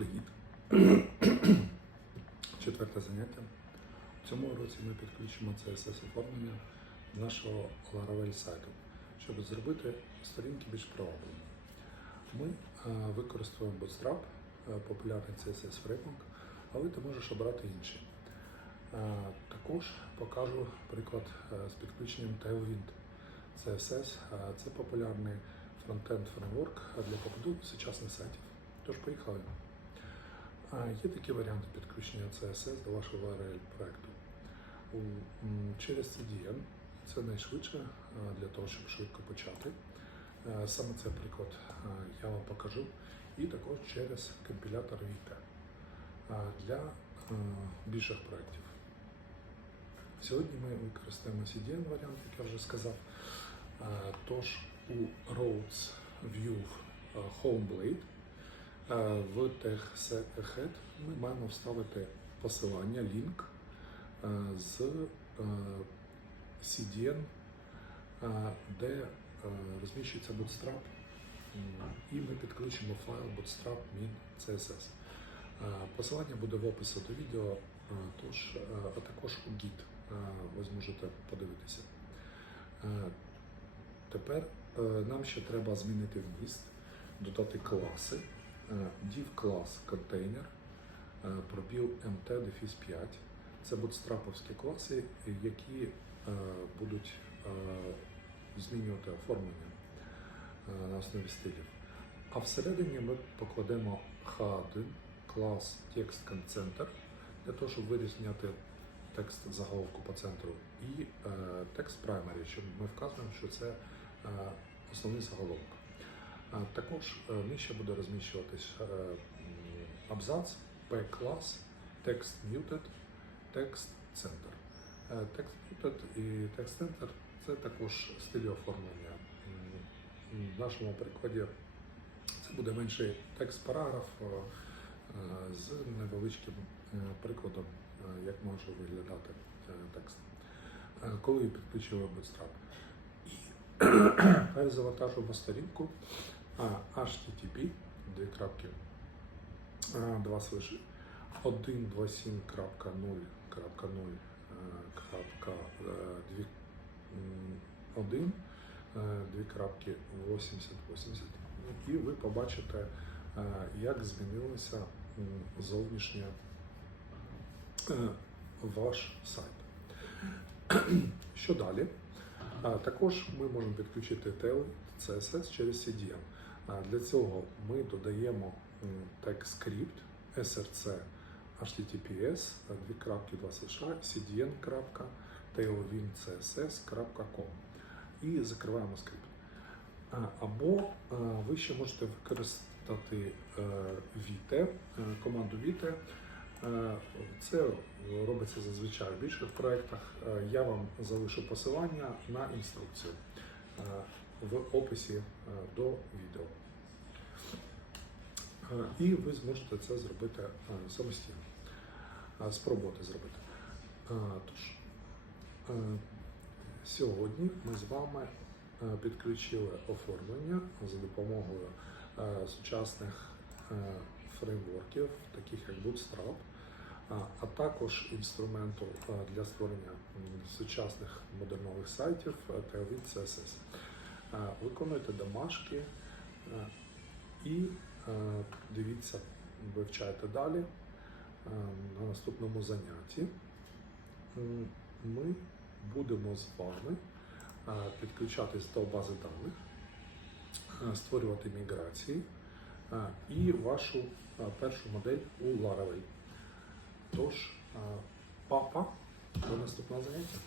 Четверте заняття. В цьому році ми підключимо CSS оформлення до нашого Laravel сайту, щоб зробити сторінки більш привабливими. Ми е, використовуємо Bootstrap, е, популярний CSS фреймворк, але ти можеш обрати інший. Е, Також покажу приклад з підключенням Tailwind. CSS це популярний фронтенд фреймворк для побудови сучасних сайтів. Тож поїхали. Є такі варіанти підключення CSS до вашого URL проекту. Через CDN це найшвидше для того, щоб швидко почати. Е, Саме цей приклад я вам покажу. І також через компілятор Vite для більших проєктів. Сьогодні ми використаємо CDN варіант, як я вже сказав. Тож у Roads View Homeblade Е, В TechSet ми маємо вставити посилання, лінк з CDN, де розміщується Bootstrap, і ми підключимо файл Bootstrap min CSS. Е, Посилання буде в описі до відео, тож, а також у Git ви зможете подивитися. Тепер нам ще треба змінити вміст, додати класи. Е, div клас контейнер, е, пробіл mt дефіс 5. Це бутстраповські класи, які е, будуть е, змінювати оформлення е, на основі стилів. А всередині ми покладемо H1 клас Text Center для того, щоб вирізняти текст заголовку по центру, і е, текст primary, щоб ми вказуємо, що це е, основний заголовок. Також нижче буде розміщуватись е, абзац, P-клас, текст muted, текст. Е, Текст muted і текст center це також стилі оформлення. В нашому прикладі це буде менший текст параграф е, з невеличким е, прикладом, як може виглядати текст. Коли підключили Bootstrap. І завантажуємо сторінку HTTP, дві крапки, два слиші, 1.27.0.0.2, дві крапки 80, 80. І ви побачите, як змінилося зовнішнє е, ваш сайт. Що далі? А, Також ми можемо підключити TEL CSS через CDN. Для цього ми додаємо м, TechScript src https дві крапки, два сліша, cdn.tailwindcss.com і закриваємо скрипт. Або ви ще можете використати е, Vite, е, команду Vite. Е, Це робиться зазвичай в більших проєктах. Е, Я вам залишу посилання на інструкцію е, в описі е, до відео. Е, І ви зможете це зробити е, самостійно, е, спробувати зробити. Е, Тож, е, сьогодні ми з вами е, підключили оформлення за допомогою е, сучасних е, фреймворків, таких як Bootstrap, а, також інструменту для створення сучасних модернових сайтів Tailwind CSS. Виконуйте домашки і дивіться, вивчайте далі. На наступному занятті ми будемо з вами підключатись до бази даних, створювати міграції і вашу першу модель у Laravel. Тож, е, папа, до наступного заняття.